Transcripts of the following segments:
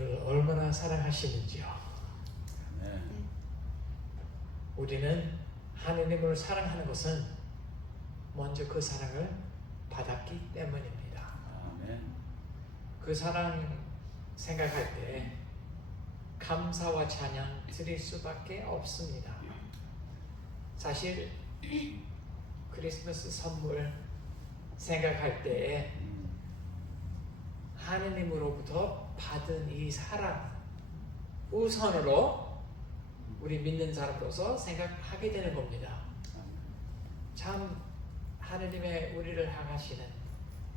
우리를 얼마나 사랑하시는지요. 네. 우리는 하느님을 사랑하는 것은 먼저 그 사랑을 받았기 때문입니다. 아멘. 그 사랑 생각할 때 감사와 찬양 드릴 수밖에 없습니다. 사실 크리스마스 선물 생각할 때 하느님으로부터 받은 이 사랑 우선으로 우리 믿는 사람으로서 생각하게 되는 겁니다. 참 하느님의 우리를 향하시는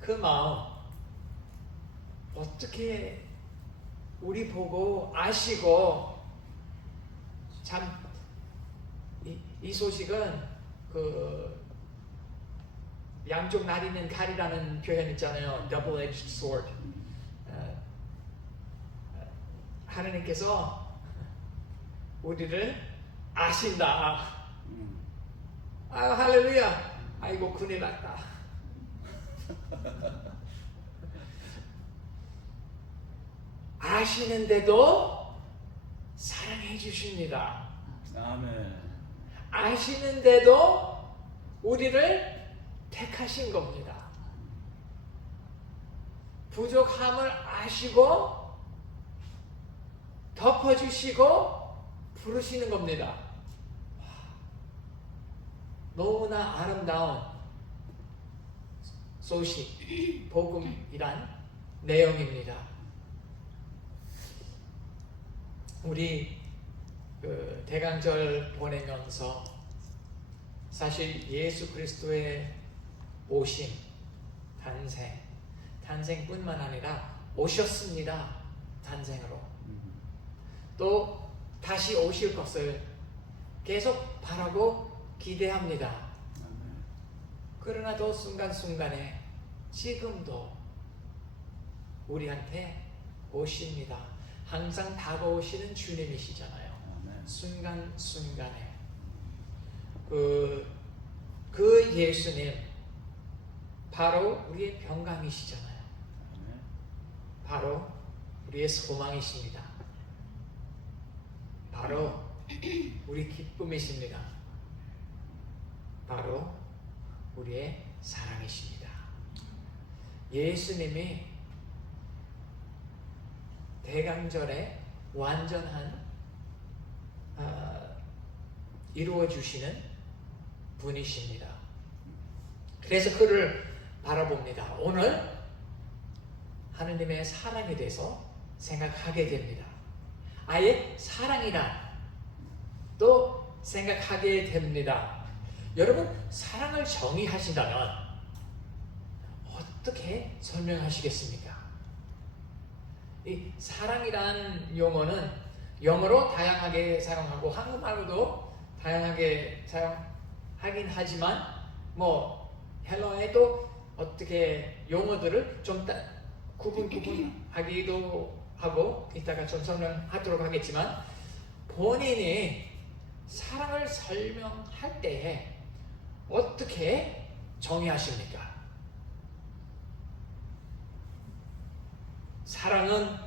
그 마음 어떻게 우리 보고 아시고 참 이 소식은 그 양쪽 날 있는 칼이라는 표현 있잖아요. Double-edged sword. 하느님께서 우리를 아신다. 아 할렐루야. 아이고 큰일 났다. 아시는데도 사랑해 주십니다. 아멘. 아시는데도 우리를 택하신 겁니다. 부족함을 아시고 덮어주시고 부르시는 겁니다. 너무나 아름다운 소식, 복음이란 내용입니다. 우리 그 대강절 보내면서 사실 예수 그리스도의 오심, 탄생뿐만 아니라 오셨습니다. 탄생으로. 또 다시 오실 것을 계속 바라고 기대합니다. 그러나 또 순간순간에 지금도 우리한테 오십니다. 항상 다가오시는 주님이시잖아요. 순간순간에 그 예수님 바로 우리의 평강이시잖아요. 바로 우리의 소망이십니다. 바로 우리 기쁨이십니다. 바로 우리의 사랑이십니다. 예수님이 대강절에 완전한 이루어주시는 분이십니다. 그래서 그를 바라봅니다. 오늘 하느님의 사랑에 대해서 생각하게 됩니다. 아예 사랑이란 또 생각하게 됩니다. 여러분 사랑을 정의하신다면 어떻게 설명하시겠습니까? 이 사랑이란 용어는 영어로 다양하게 사용하고 한국말로도 다양하게 사용하긴 하지만 뭐 헬라어에도 어떻게 용어들을 좀 구분하기도 하고 이따가 좀 설명하도록 하겠지만 본인이 사랑을 설명할 때 어떻게 정의하십니까? 사랑은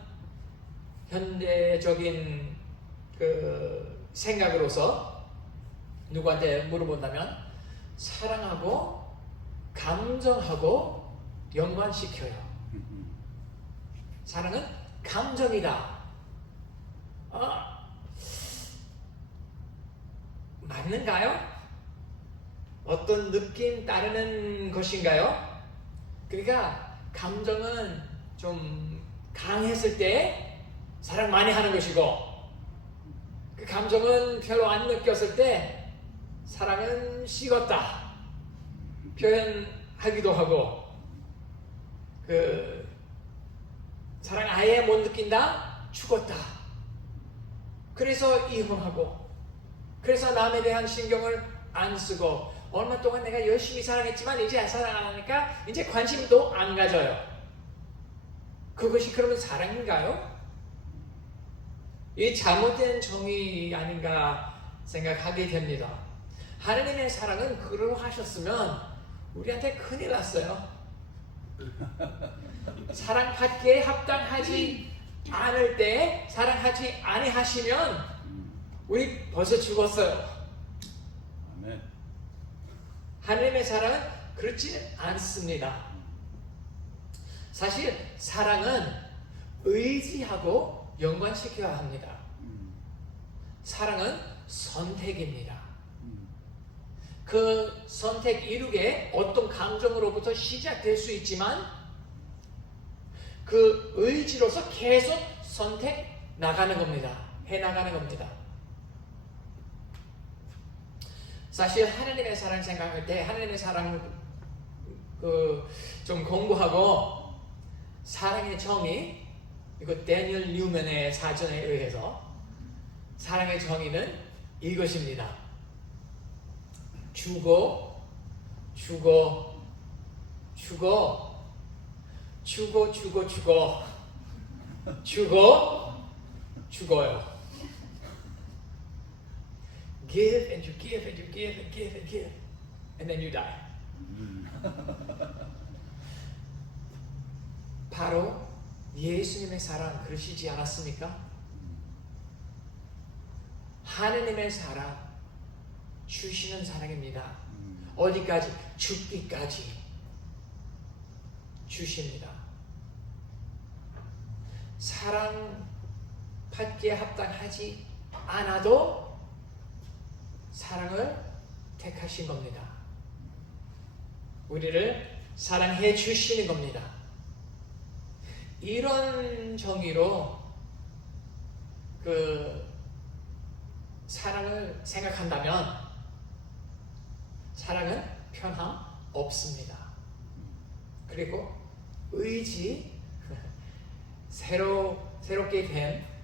현대적인 그 생각으로서 누구한테 물어본다면 사랑하고 감정하고 연관시켜요. 사랑은 감정이다. 맞는가요? 어떤 느낌 따르는 것인가요? 그러니까 감정은 좀 강했을 때 사랑 많이 하는 것이고 그 감정은 별로 안 느꼈을 때 사랑은 식었다 표현하기도 하고 그 사랑 아예 못 느낀다 죽었다 그래서 이혼하고 그래서 남에 대한 신경을 안 쓰고 얼마 동안 내가 열심히 사랑했지만 이제 사랑 안 하니까 이제 관심도 안 가져요. 그것이 그러면 사랑인가요? 이 잘못된 정의 아닌가 생각하게 됩니다. 하느님의 사랑은 그러하셨으면 우리한테 큰일 났어요. 사랑받기에 합당하지 않을 때 사랑하지 아니하시면 우리 벌써 죽었어요. 아멘. 하나님의 사랑은 그렇지 않습니다. 사실 사랑은 의지하고 연관시켜야 합니다. 사랑은 선택입니다. 그 선택 이루게 어떤 감정으로부터 시작될 수 있지만 그 의지로서 계속 선택 나가는 겁니다. 해 나가는 겁니다. 사실 하나님의 사랑 생각할 때 하나님의 사랑 좀 공부하고 사랑의 정의, 이거 데니얼 뉴먼의 사전에 의해서 사랑의 정의는 이것입니다. 주고 주고 주고 주고 주고 주고 주고 죽어요. Give and you give and you give and give and give and then you die. 바로 예수님의 사랑 그러시지 않았습니까? 하느님의 사랑 주시는 사랑입니다. 어디까지? 죽기까지 주십니다. 사랑 받기에 합당하지 않아도 사랑을 택하신 겁니다. 우리를 사랑해 주시는 겁니다. 이런 정의로 사랑을 생각한다면 사랑은 편함 없습니다. 그리고 의지, 새롭게 된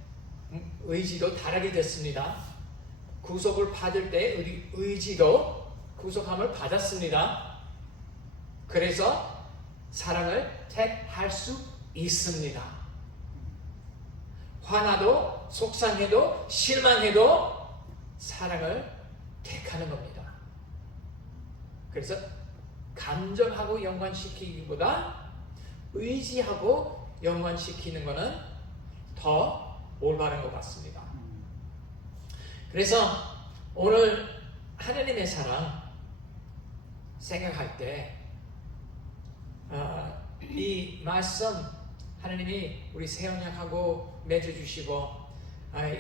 의지도 다르게 됐습니다. 구속을 받을 때 우리 의지도 구속함을 받았습니다. 그래서 사랑을 택할 수 있습니다. 화나도 속상해도 실망해도 사랑을 택하는 겁니다. 그래서 감정하고 연관시키기보다 의지하고 연관시키는 것은 더 올바른 것 같습니다. 그래서 오늘 하나님의 사랑 생각할 때 이 말씀 하나님이 우리 새 언약하고 맺어주시고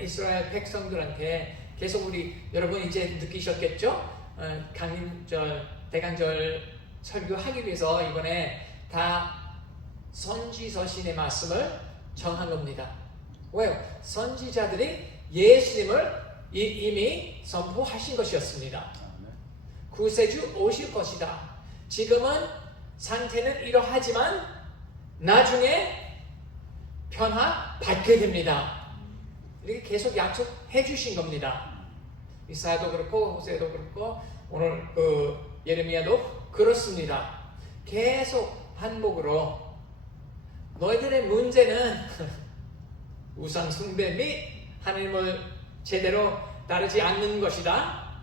이스라엘 백성들한테 계속 우리 여러분 이제 느끼셨겠죠? 강림절, 대강절 설교하기 위해서 이번에 다 선지서신의 말씀을 정한 겁니다. 왜요? 선지자들이 예수님을 이미 선포하신 것이었습니다. 구세주 오실 것이다. 지금은 상태는 이러하지만 나중에 변화 받게 됩니다. 이렇게 계속 약속해 주신 겁니다. 이사야도 그렇고 호세도 그렇고 오늘 예레미야도 그렇습니다. 계속 반복으로 너희들의 문제는 우상 숭배 및 하나님을 제대로 따르지 않는 것이다.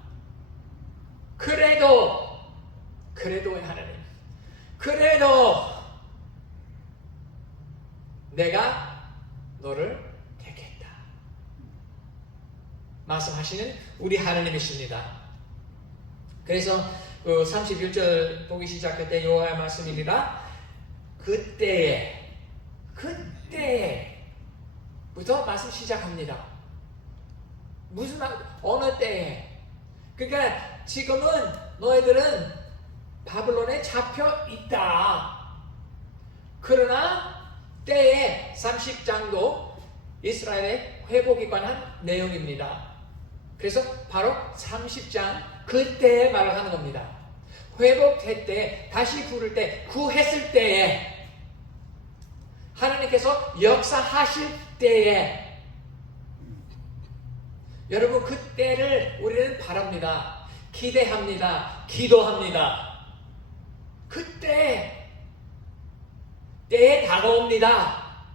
그래도의 하나님, 그래도 내가 너를 택했다 말씀하시는 우리 하나님이십니다. 그래서 31절 보기 시작할 때 여호와의 말씀입니다. 그때부터 말씀 시작합니다. 무슨 말? 어느 때에? 그러니까 지금은 너희들은 바벨론에 잡혀 있다. 그러나 때에 30장도 이스라엘의 회복에 관한 내용입니다. 그래서 바로 30장 그때에 말을 하는 겁니다. 회복될 때, 다시 부를 때, 구했을 때에, 하나님께서 역사하실 때에, 여러분 그때를 우리는 바랍니다. 기대합니다. 기도합니다. 때에 다가옵니다.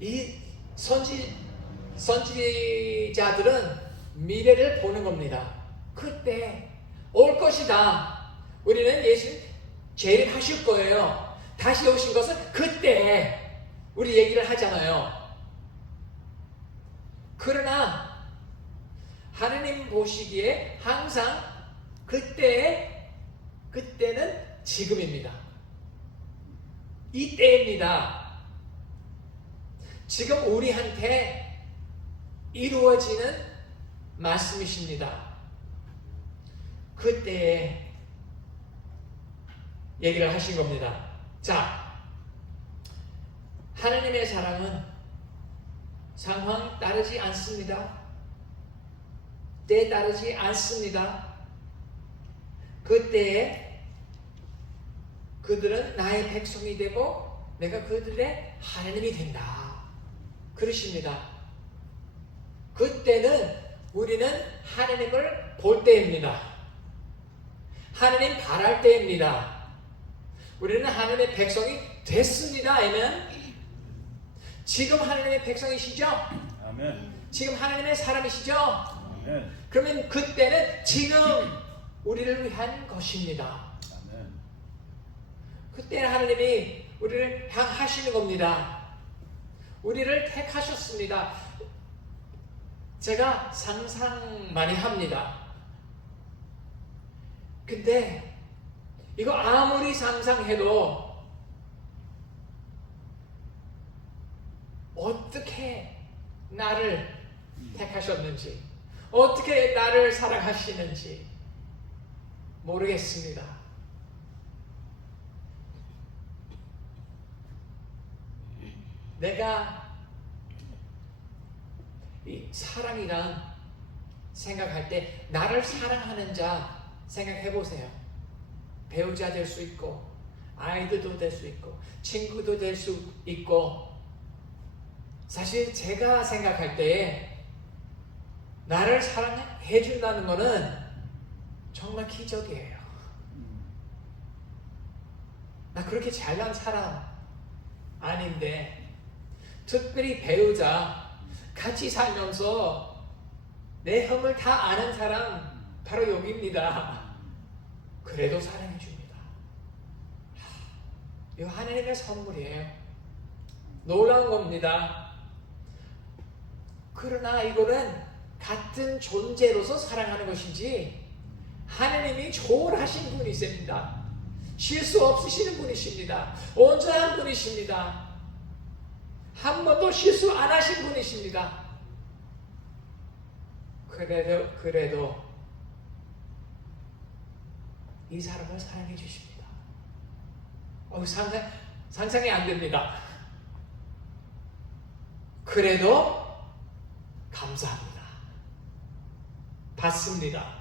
이 선지자들은 미래를 보는 겁니다. 그때 올 것이다. 우리는 예수 재림하실 거예요. 다시 오신 것은 그때 우리 얘기를 하잖아요. 그러나 하느님 보시기에 항상 그때는 지금입니다. 이때입니다. 지금 우리한테 이루어지는 말씀이십니다. 그때에 얘기를 하신 겁니다. 자, 하나님의 사랑은 상황 따르지 않습니다. 때 따르지 않습니다. 그때에 그들은 나의 백성이 되고 내가 그들의 하나님이 된다. 그러십니다. 그때는 우리는 하나님을 볼 때입니다. 하나님 바랄 때입니다. 우리는 하나님의 백성이 됐습니다. 아멘. 지금 하나님의 백성이시죠? 아멘. 지금 하나님의 사람이시죠? 아멘. 그러면 그때는 지금 우리를 위한 것입니다. 아멘. 그때는 하나님이 우리를 향하시는 겁니다. 우리를 택하셨습니다. 제가 상상 많이 합니다. 근데 이거 아무리 상상해도 어떻게 나를 택하셨는지, 어떻게 나를 사랑하시는지 모르겠습니다. 내가 이 사랑이란 생각할 때 나를 사랑하는 자 생각해 보세요. 배우자 될 수 있고 아이들도 될 수 있고 친구도 될 수 있고, 사실 제가 생각할 때 나를 사랑해 준다는 것은 정말 기적이에요. 나 그렇게 잘난 사람 아닌데, 특별히 배우자 같이 살면서 내 형을 다 아는 사람 바로 여기입니다. 그래도 사랑해 줍니다. 이거 하나님의 선물이에요. 놀라운 겁니다. 그러나 이거는 같은 존재로서 사랑하는 것이지 하나님이 초월하신 분이십니다. 실수 없으시는 분이십니다. 온전한 분이십니다. 한 번도 실수 안 하신 분이십니다. 그래도 이 사람을 사랑해 주십니다. 상상이 안 됩니다. 그래도 감사합니다. 받습니다.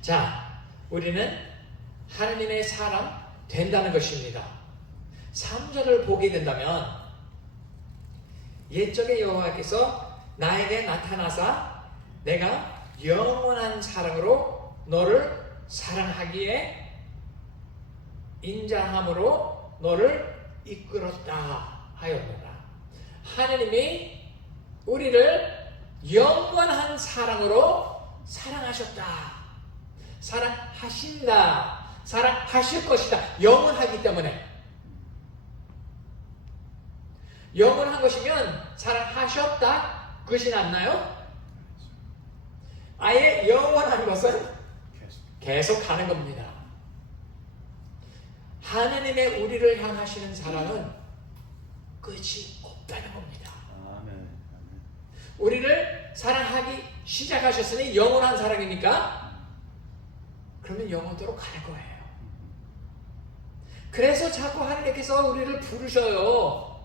자, 우리는 하나님의 사람 된다는 것입니다. 3절을 보게 된다면, 옛적의 여호와께서 나에게 나타나사 내가 영원한 사랑으로 너를 사랑하기에 인자함으로 너를 이끌었다 하였노라. 하나님이 우리를 영원한 사랑으로 사랑하셨다. 사랑하신다. 사랑하실 것이다. 영원하기 때문에. 영원한 것이면 사랑하셨다 그것이 낫나요? 아예 영원한 것은 계속 가는 겁니다. 하나님의 우리를 향하시는 사랑은 끝이 없다는 겁니다. 아멘. 우리를 사랑하기 시작하셨으니 영원한 사랑이니까 그러면 영원토록 갈 거예요. 그래서 자꾸 하나님께서 우리를 부르셔요.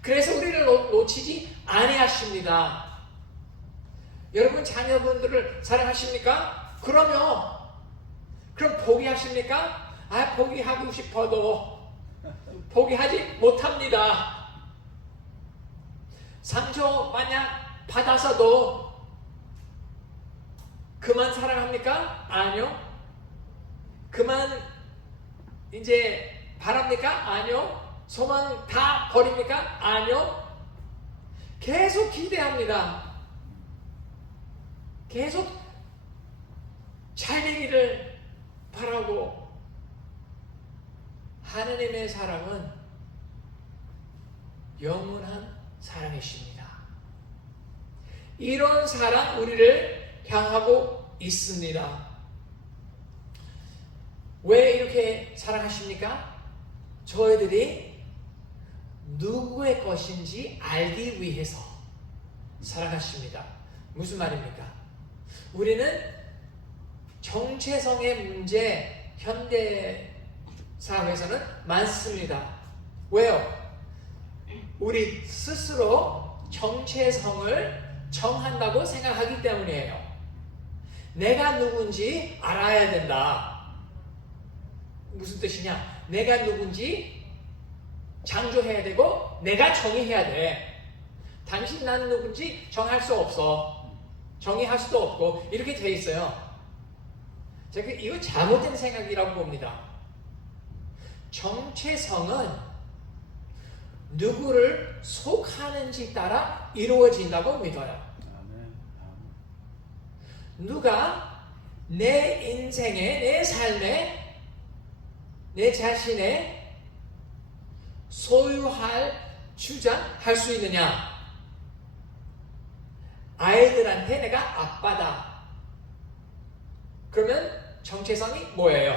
그래서 우리를 놓치지 아니하십니다. 여러분 자녀분들을 사랑하십니까? 그럼 포기하십니까? 포기하고 싶어도 포기하지 못합니다. 상처 만약 받아서도 그만 사랑합니까? 아니요. 그만 이제 바랍니까? 아니요. 소망 다 버립니까? 아니요. 계속 기대합니다. 계속 잘 되기를 바라고. 하나님의 사랑은 영원한 사랑이십니다. 이런 사랑 우리를 향하고 있습니다. 왜 이렇게 사랑하십니까? 저희들이 누구의 것인지 알기 위해서 사랑하십니다. 무슨 말입니까? 우리는 정체성의 문제 현대 사회에서는 많습니다. 왜요? 우리 스스로 정체성을 정한다고 생각하기 때문이에요. 내가 누군지 알아야 된다. 무슨 뜻이냐? 내가 누군지 창조해야 되고 내가 정의해야 돼. 당신 나는 누군지 정할 수 없어. 정의할 수도 없고 이렇게 돼 있어요. 제가 이거 잘못된 생각이라고 봅니다. 정체성은 누구를 속하는지 따라 이루어진다고 믿어요. 누가 내 인생에, 내 삶에, 내 자신의 소유할, 주장할 수 있느냐? 아이들한테 내가 아빠다. 그러면 정체성이 뭐예요?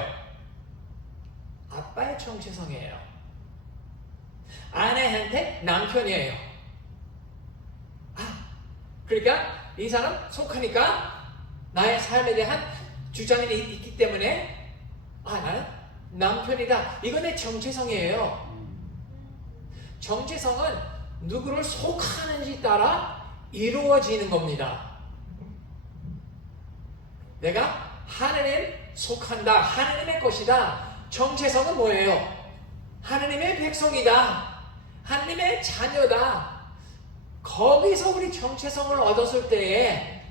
아빠의 정체성이에요. 아내한테 남편이에요. 그러니까 이 사람 속하니까 나의 삶에 대한 주장이 있기 때문에 나는 남편이다. 이건 내 정체성이에요. 정체성은 누구를 속하는지 따라 이루어지는 겁니다. 내가 하느님 속한다. 하느님의 것이다. 정체성은 뭐예요? 하느님의 백성이다. 하느님의 자녀다. 거기서 우리 정체성을 얻었을 때에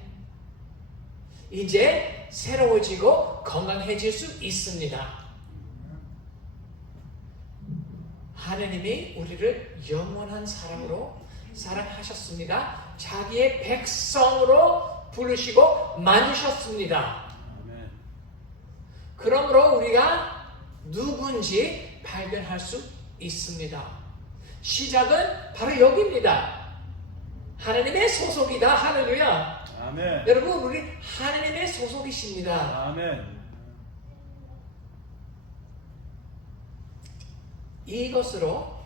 이제 새로워지고 건강해질 수 있습니다. 하느님이 우리를 영원한 사랑으로 사랑하셨습니다. 자기의 백성으로 부르시고 만드셨습니다. 그러므로 우리가 누군지 발견할 수 있습니다. 시작은 바로 여기입니다. 하나님의 소속이다. 할렐루야. 아멘. 여러분, 우리 하나님의 소속이십니다. 아멘. 이것으로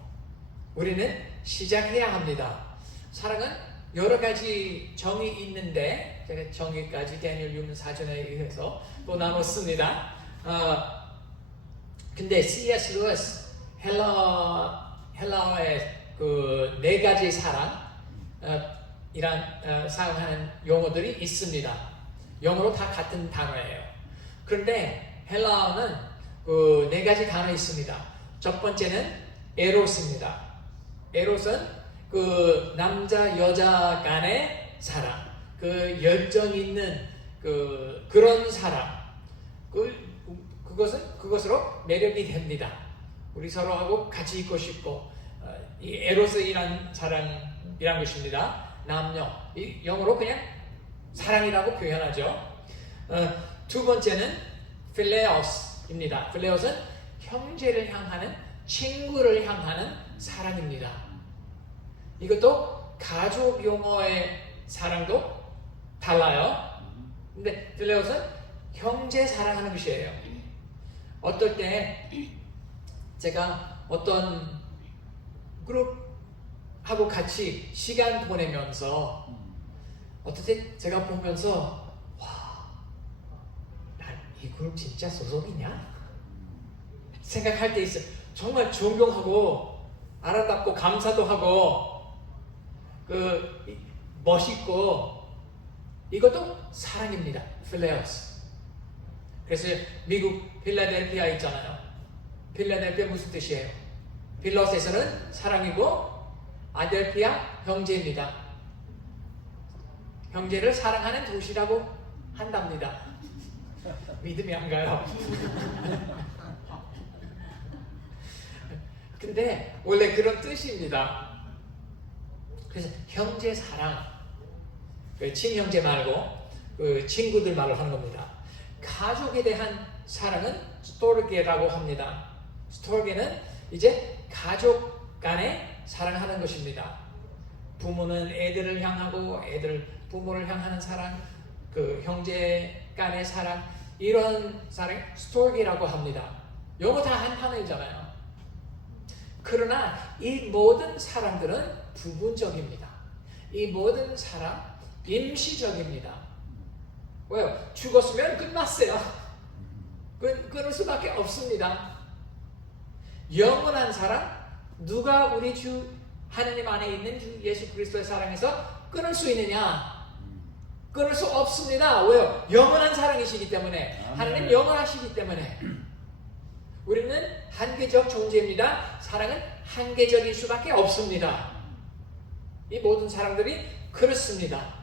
우리는 시작해야 합니다. 사랑은 여러 가지 정이 있는데 제가 정의까지 다니엘 융 사전에 의해서 또 나눴습니다. 근데 C.S. 루이스 헬라어의 그 네 가지 사랑 이란 사용하는 용어들이 있습니다. 영어로 다 같은 단어예요. 그런데 헬라어는 그 네 가지 단어 있습니다. 첫 번째는 에로스입니다. 에로스는 그 남자 여자 간의 사랑, 그 열정 있는 그런 사랑, 그것으로 매력이 됩니다. 우리 서로하고 같이 있고 싶고 이 에로스이란 사랑이란 것입니다. 남녀, 이 영어로 그냥 사랑이라고 표현하죠. 두 번째는 필레오스입니다. 필레오스는 형제를 향하는, 친구를 향하는 사랑입니다. 이것도 가족 용어의 사랑도 달라요. 근데 필레오스는 형제 사랑하는 것이에요. 어떨 때 제가 어떤 그룹하고 같이 시간 보내면서 어떨 때 제가 보면서 난 이 그룹 진짜 소속이냐? 생각할 때 있어요. 정말 존경하고 아름답고 감사도 하고 멋있고 이것도 사랑입니다. 필레오스. 그래서 미국 필라델피아 있잖아요. 필라델피아 무슨 뜻이에요? 필로스에서는 사랑이고 아델피아 형제입니다. 형제를 사랑하는 도시라고 한답니다. 믿음이 안 가요. 근데 원래 그런 뜻입니다. 그래서 형제 사랑, 친형제 말고 친구들 말로 하는 겁니다. 가족에 대한 사랑은 스토르게라고 합니다. 스토르게는 이제 가족 간에 사랑하는 것입니다. 부모는 애들을 향하고 애들 부모를 향하는 사랑, 그 형제 간의 사랑, 이런 사랑 스토기라고 합니다. 요거 다 한판이잖아요. 그러나 이 모든 사랑들은 부분적입니다. 이 모든 사랑 임시적입니다. 왜요? 죽었으면 끝났어요. 끊을 수밖에 없습니다. 영원한 사랑, 누가 우리 주 하느님 안에 있는 주 예수 그리스도의 사랑에서 끊을 수 있느냐? 끊을 수 없습니다. 왜요? 영원한 사랑이시기 때문에. 하나님 영원하시기 때문에. 우리는 한계적 존재입니다. 사랑은 한계적일 수밖에 없습니다. 이 모든 사랑들이 그렇습니다.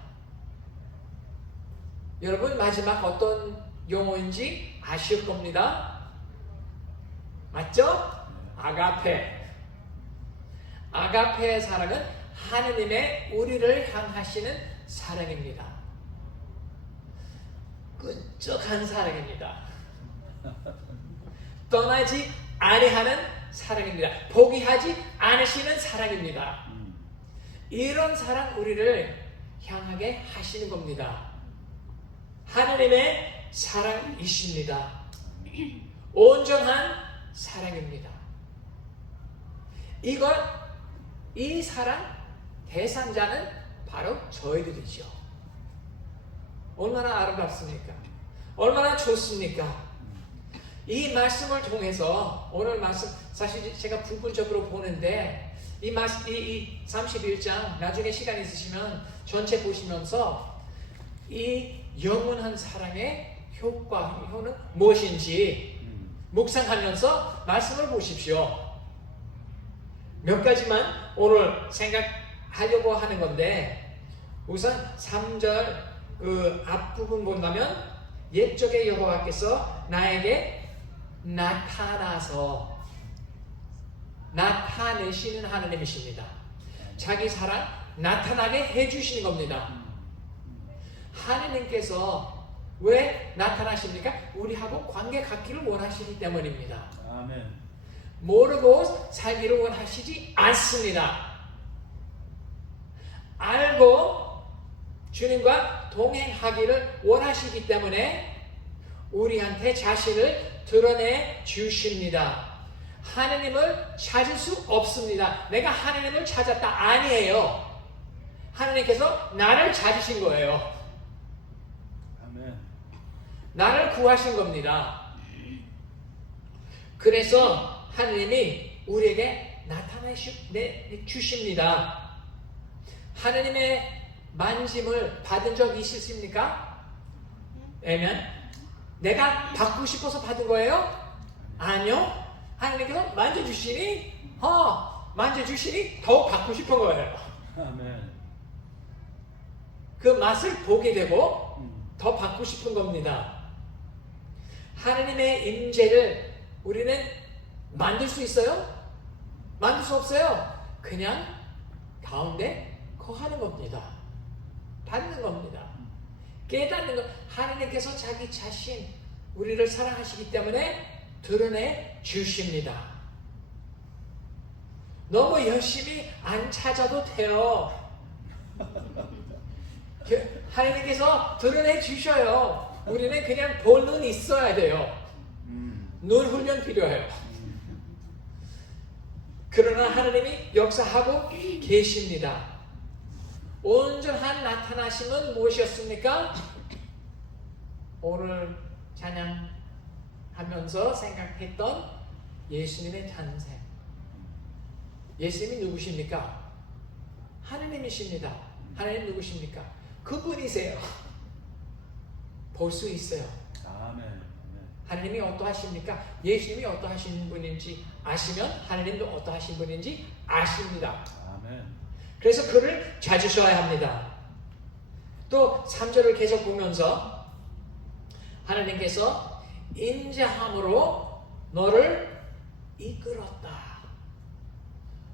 여러분, 마지막 어떤 용어인지 아실 겁니다. 맞죠? 아가페. 아가페의 사랑은 하느님의 우리를 향하시는 사랑입니다. 끈적한 사랑입니다. 떠나지 아니하는 사랑입니다. 포기하지 않으시는 사랑입니다. 이런 사랑 우리를 향하게 하시는 겁니다. 하느님의 사랑이십니다. 온전한 사랑입니다. 이 사랑 대상자는 바로 저희들이죠. 얼마나 아름답습니까? 얼마나 좋습니까? 이 말씀을 통해서 오늘 말씀 사실 제가 부분적으로 보는데 이 31장 나중에 시간 있으시면 전체 보시면서 이 영원한 사랑의 효과는 무엇인지 묵상하면서 말씀을 보십시오. 몇 가지만 오늘 생각하려고 하는 건데 우선 3절 그 앞부분 본다면 옛적의 여호와께서 나에게 나타내시는 하나님이십니다. 자기 사랑 나타나게 해주시는 겁니다. 하나님께서 왜 나타나십니까? 우리하고 관계 갖기를 원하시기 때문입니다. 아멘. 모르고 살기를 원하시지 않습니다. 알고 주님과 동행하기를 원하시기 때문에 우리한테 자신을 드러내 주십니다. 하나님을 찾을 수 없습니다. 내가 하나님을 찾았다 아니에요. 하나님께서 나를 찾으신 거예요. 아멘. 나를 구하신 겁니다. 그래서 하나님이 우리에게 나타내 주십니다. 하나님의 만짐을 받은 적 있으십니까? 아멘. 내가 받고 싶어서 받은 거예요? 아니요. 하나님께서 만져주시니 더욱 받고 싶은 거예요. 아멘. 그 맛을 보게 되고 더 받고 싶은 겁니다. 하나님의 임재를 우리는 만들 수 있어요? 만들 수 없어요. 그냥 가운데 거하는 겁니다. 받는 겁니다. 깨닫는 것. 하나님께서 자기 자신 우리를 사랑하시기 때문에 드러내 주십니다. 너무 열심히 안 찾아도 돼요. 하나님께서 드러내 주셔요. 우리는 그냥 볼 눈 있어야 돼요. 눈 훈련 필요해요. 그러나 하나님이 역사하고 계십니다. 온전한 나타나심은 무엇이었습니까? 오늘 찬양하면서 생각했던 예수님의 탄생. 예수님이 누구십니까? 하나님이십니다. 하나님 누구십니까? 그분이세요. 볼 수 있어요. 아멘. 하나님이 어떠하십니까? 예수님이 어떠하신 분인지 아시면 하나님도 어떠하신 분인지 아십니다. 아멘. 그래서 그를 찾으셔야 합니다. 또 3절을 계속 보면서 하나님께서 인자함으로 너를 이끌었다.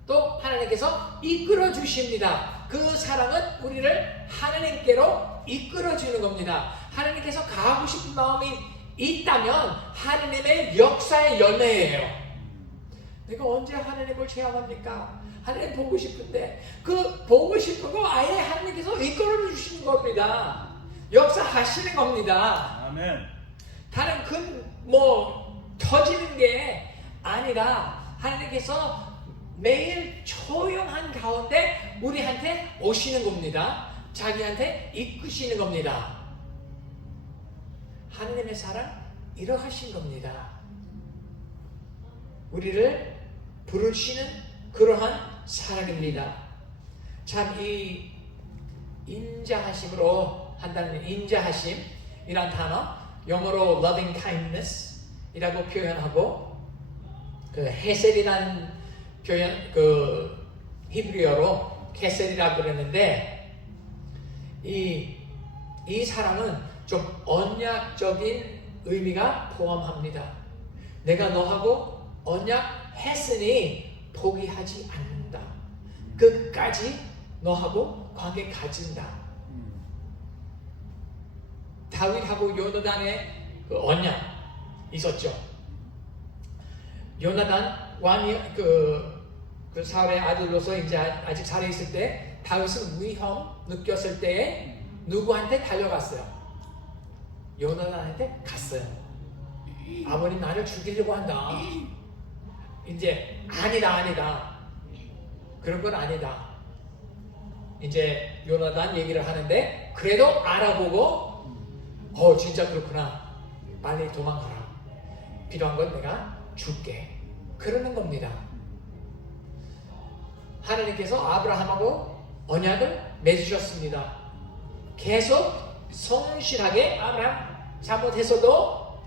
또 하나님께서 이끌어 주십니다. 그 사랑은 우리를 하나님께로 이끌어 주는 겁니다. 하나님께서 가고 싶은 마음이 있다면 하나님의 역사의 열매예요. 내가 언제 하나님을 체험합니까? 하나님 보고 싶은데 그 보고 싶은 거 아예 하나님께서 이끌어 주시는 겁니다. 역사하시는 겁니다. 아멘. 다른 큰 뭐 터지는 게 아니라 하나님께서 매일 조용한 가운데 우리한테 오시는 겁니다. 자기한테 이끄시는 겁니다. 하나님의 사랑 이러하신 겁니다. 우리를 부르시는 그러한 사랑입니다. 참 이 인자하심으로 한다는 인자하심이란 단어 영어로 loving kindness 이라고 표현하고 그 헤셀이라는 표현 그 히브리어로 케셀이라고 그랬는데 이 사랑은 좀 언약적인 의미가 포함합니다. 내가 너하고 언약했으니 포기하지 않는다. 끝까지 너하고 관계 가진다. 다윗하고 요나단의 그 언약 있었죠. 요나단 왕이 그 사울의 아들로서 이제 아직 살아 있을 때 다윗은 위험 느꼈을 때에 누구한테 달려갔어요? 요나단한테 갔어요. 아버님 나를 죽이려고 한다. 이제 아니다. 그런 건 아니다. 이제 요나단 얘기를 하는데 그래도 알아보고 진짜 그렇구나. 빨리 도망가라. 필요한 건 내가 줄게. 그러는 겁니다. 하나님께서 아브라함하고 언약을 맺으셨습니다. 계속 성실하게 아브라함 잘못했어도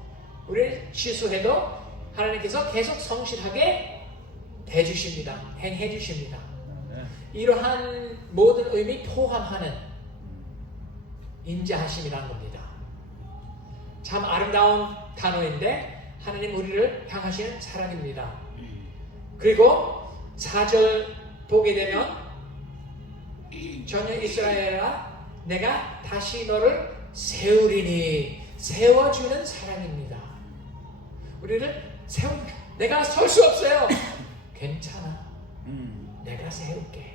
우리 실수해도 하나님께서 계속 성실하게 대주십니다. 행해 주십니다. 이러한 모든 의미 포함하는 인자하심이라는 겁니다. 참 아름다운 단어인데 하나님 우리를 향하시는 사랑입니다. 그리고 4절 보게 되면 전혀 이스라엘아 내가 다시 너를 세우리니 세워주는 사랑입니다. 우리를 내가 설 수 없어요. 괜찮아. 내가 세울게.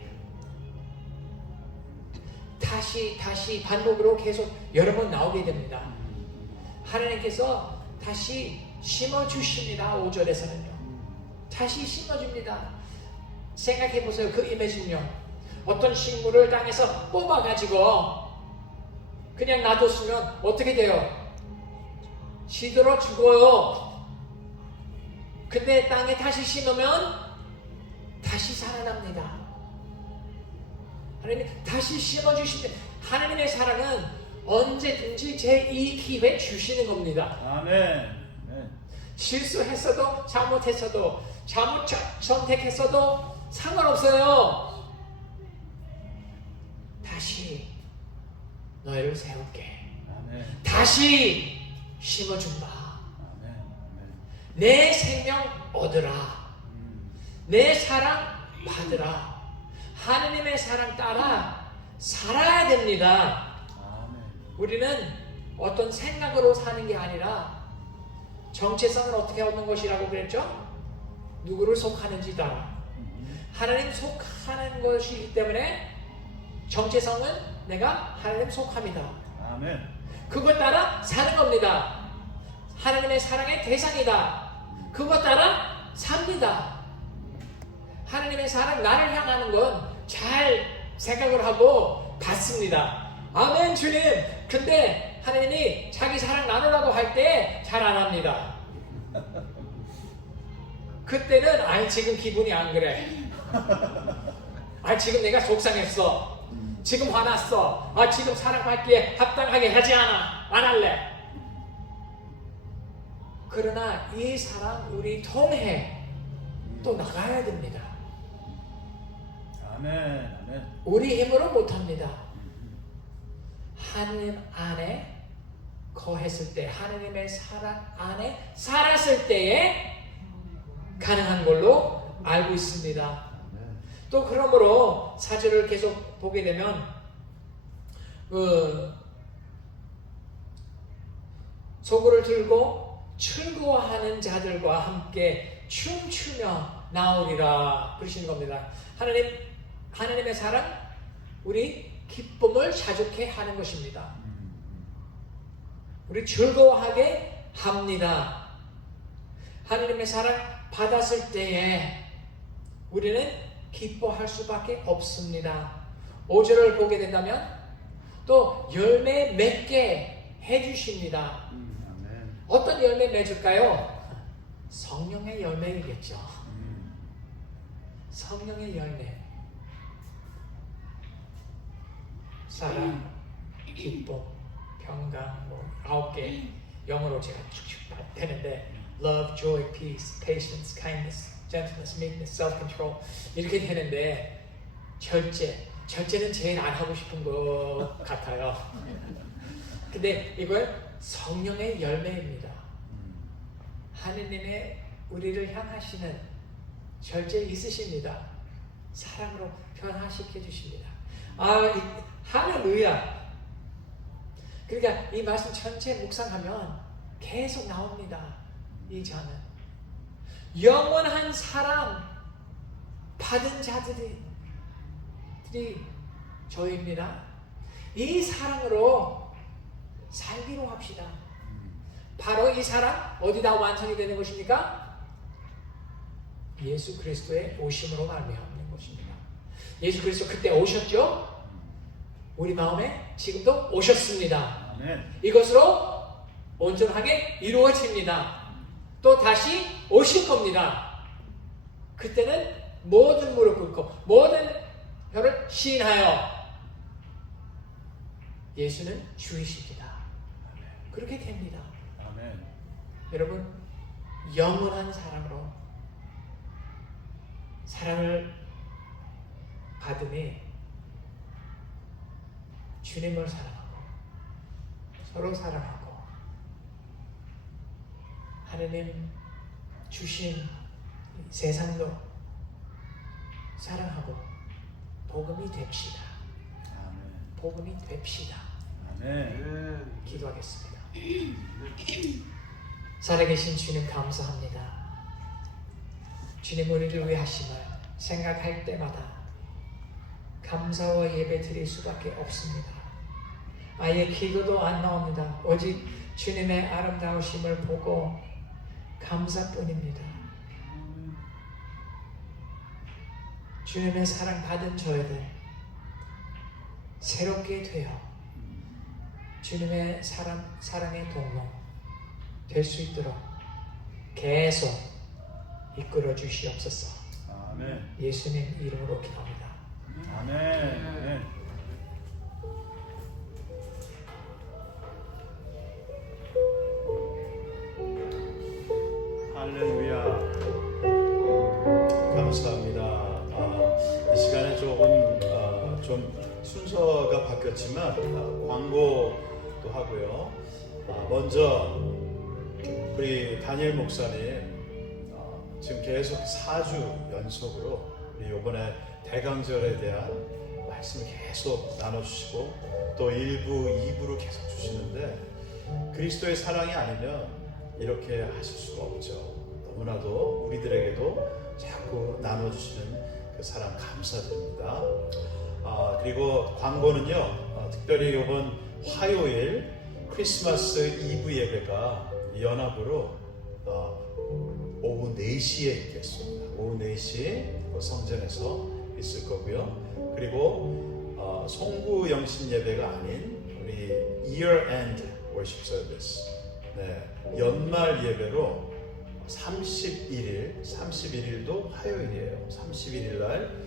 다시 반복으로 계속 여러 번 나오게 됩니다. 하나님께서 다시 심어주십니다. 5절에서는요. 다시 심어줍니다. 생각해보세요. 그 이미지는요. 어떤 식물을 땅에서 뽑아가지고 그냥 놔뒀으면 어떻게 돼요? 시들어 죽어요. 근데 땅에 다시 심으면 다시 살아납니다. 하나님 다시 심어주십니다. 하나님의 사랑은 언제든지 제2 기회 주시는 겁니다. 아멘. 실수했어도 잘못했어도 잘못 선택했어도 상관없어요. 다시 너희를 세울게. 아멘. 다시 심어준다. 아멘. 내 생명 얻으라. 내 사랑 받으라. 하느님의 사랑 따라 살아야 됩니다. 우리는 어떤 생각으로 사는 게 아니라 정체성을 어떻게 얻는 것이라고 그랬죠? 누구를 속하는지 따라. 하나님 속하는 것이기 때문에 정체성은 내가 하나님 속합니다. 아멘. 그것 따라 사는 겁니다. 하나님의 사랑의 대상이다. 그것 따라 삽니다. 하나님의 사랑 나를 향하는 건 잘 생각을 하고 받습니다. 아멘 주님. 근데 하나님이 자기 사랑 나누라고 할 때 잘 안 합니다. 그때는 지금 기분이 안 그래. 지금 내가 속상했어. 지금 화났어. 지금 사랑받기에 합당하게 하지 않아. 안 할래. 그러나 이 사랑 우리 통해 또 나가야 됩니다. 아멘. 우리 힘으로 못합니다. 하나님 안에 거했을 때, 하나님의 사랑 안에 살았을 때에 가능한 걸로 알고 있습니다. 또 그러므로 4절을 계속 보게 되면 소고를 들고 즐거워하는 자들과 함께 춤추며 나오리라 그러시는 겁니다. 하나님의 사랑, 우리 기쁨을 자족해 하는 것입니다. 우리 즐거워하게 합니다. 하나님의 사랑 받았을 때에 우리는 기뻐할 수밖에 없습니다. 5절을 보게 된다면 또 열매 맺게 해주십니다. 아멘. 어떤 열매 맺을까요? 성령의 열매이겠죠. 성령의 열매. 사랑, 기쁨, 평강, 9개 영어로 제가 축축 되는데 love, joy, peace, patience, kindness, gentleness, meekness, self-control 이렇게 되는데 절제는 제일 안 하고 싶은 것 같아요. 근데 이건 성령의 열매입니다. 하느님의 우리를 향하시는 절제 있으십니다. 사랑으로 변화시켜 주십니다. 할렐루야. 그러니까 이 말씀 전체 묵상하면 계속 나옵니다. 이 자는 영원한 사랑 받은 자들이 저희입니다. 이 사랑으로 살기로 합시다. 바로 이 사랑 어디다 완성이 되는 것입니까? 예수 그리스도의 오심으로 말미암는 것입니다. 예수 그리스도 그때 오셨죠? 우리 마음에 지금도 오셨습니다. 아멘. 이것으로 온전하게 이루어집니다. 또 다시 오실 겁니다. 그때는 모든 무릎 꿇고 모든 혀를 시인하여 예수는 주이십니다. 그렇게 됩니다. 아멘. 여러분, 영원한 사랑으로 사랑을 받으니 주님을 사랑하고 서로 사랑하고 하느님 주신 세상도 사랑하고 복음이 됩시다. 아멘. 복음이 됩시다. 아멘. 기도하겠습니다. 살아계신 주님 감사합니다. 주님 우리를 위해 하심을 생각할 때마다 감사와 예배 드릴 수밖에 없습니다. 아예 기도도 안 나옵니다. 오직 주님의 아름다우심을 보고 감사뿐입니다. 주님의 사랑 받은 저희들 새롭게 되어 주님의 사랑의 동로 될 수 있도록 계속 이끌어 주시옵소서. 아멘. 예수님 이름으로 기도합니다. 아멘. 아멘. 할렐루야. 감사합니다. 이 시간에 조금 좀 순서가 바뀌었지만 광고도 하고요. 먼저 우리 다니엘 목사님 지금 계속 4주 연속으로 우리 이번에 대강절에 대한 말씀을 계속 나눠주시고 또 1부, 2부로 계속 주시는데 그리스도의 사랑이 아니면 이렇게 하실 수가 없죠. 너무나도 우리들에게도 자꾸 나눠주시는 그 사랑 감사드립니다. 그리고 광고는요, 특별히 이번 화요일 크리스마스 이브 예배가 연합으로 오후 4시에 있겠습니다. 오후 4시 성전에서 있을 거고요. 그리고 송구 영신 예배가 아닌 우리 Year End Worship Service, 연말 예배로 31일도 화요일이에요. 31일 날